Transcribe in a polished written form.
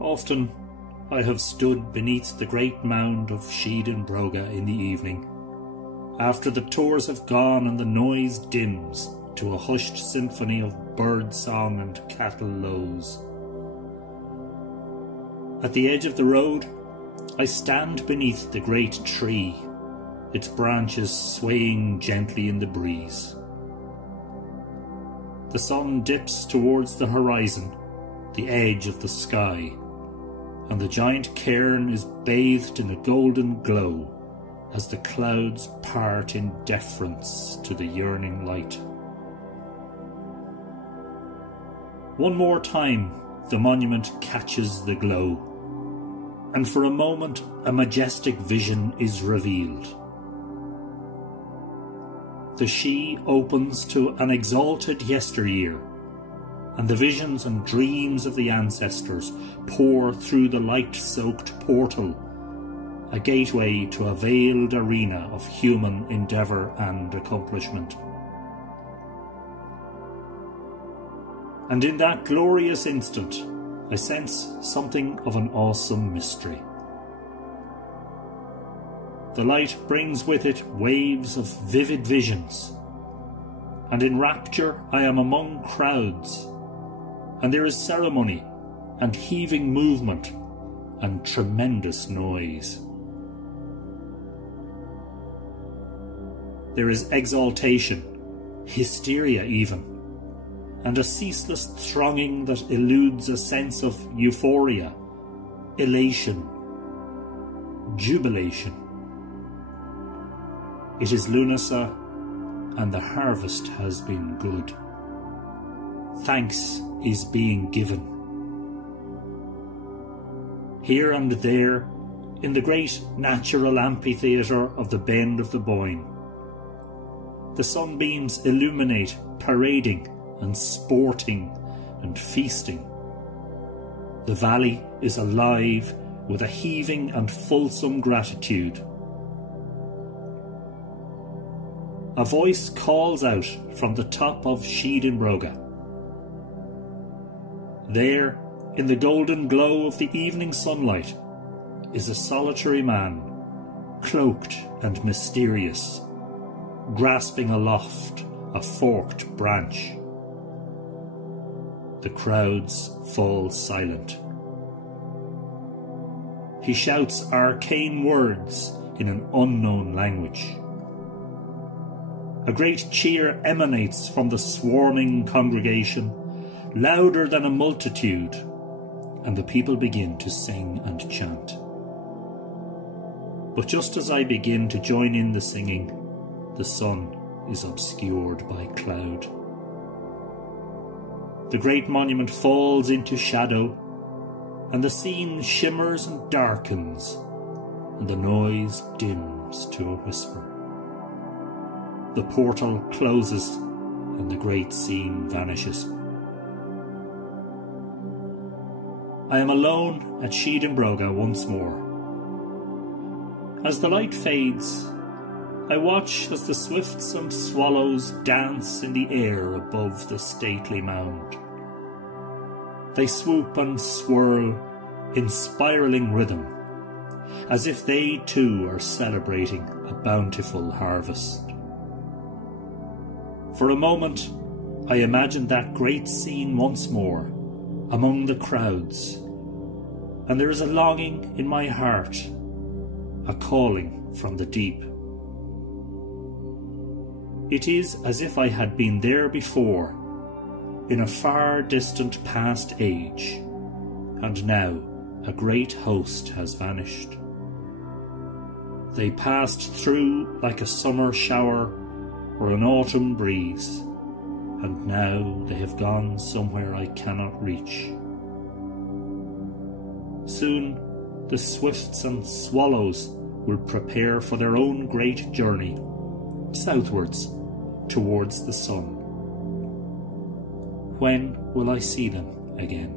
Often I have stood beneath the great mound of sídhe in Broga in the evening, after the tours have gone and the noise dims to a hushed symphony of birdsong and cattle lows. At the edge of the road, I stand beneath the great tree, its branches swaying gently in the breeze. The sun dips towards the horizon, the edge of the sky, and the giant cairn is bathed in a golden glow as the clouds part in deference to the yearning light. One more time the monument catches the glow, and for a moment a majestic vision is revealed. The sídhe opens to an exalted yesteryear, and the visions and dreams of the ancestors pour through the light-soaked portal, a gateway to a veiled arena of human endeavour and accomplishment. And in that glorious instant, I sense something of an awesome mystery. The light brings with it waves of vivid visions, and in rapture I am among crowds, and there is ceremony and heaving movement and tremendous noise. There is exaltation, hysteria even, and a ceaseless thronging that eludes a sense of euphoria, elation, jubilation. It is Lughnasa, and the harvest has been good. Thanks is being given. Here and there, in the great natural amphitheatre of the bend of the Boyne, the sunbeams illuminate, parading and sporting and feasting. The valley is alive with a heaving and fulsome gratitude. A voice calls out from the top of sídhe in Broga. There, in the golden glow of the evening sunlight, is a solitary man, cloaked and mysterious, grasping aloft a forked branch. The crowds fall silent. He shouts arcane words in an unknown language. A great cheer emanates from the swarming congregation, louder than a multitude, and the people begin to sing and chant. But just as I begin to join in the singing, the sun is obscured by cloud. The great monument falls into shadow, and the scene shimmers and darkens, and the noise dims to a whisper. The portal closes, and the great scene vanishes. I am alone at sídhe in Broga once more. As the light fades, I watch as the swiftsome swallows dance in the air above the stately mound. They swoop and swirl in spiralling rhythm, as if they too are celebrating a bountiful harvest. For a moment, I imagine that great scene once more, among the crowds, and there is a longing in my heart, a calling from the deep. It is as if I had been there before, in a far distant past age, and now a great host has vanished. They passed through like a summer shower or an autumn breeze, and now they have gone somewhere I cannot reach. Soon the swifts and swallows will prepare for their own great journey, southwards towards the sun. When will I see them again?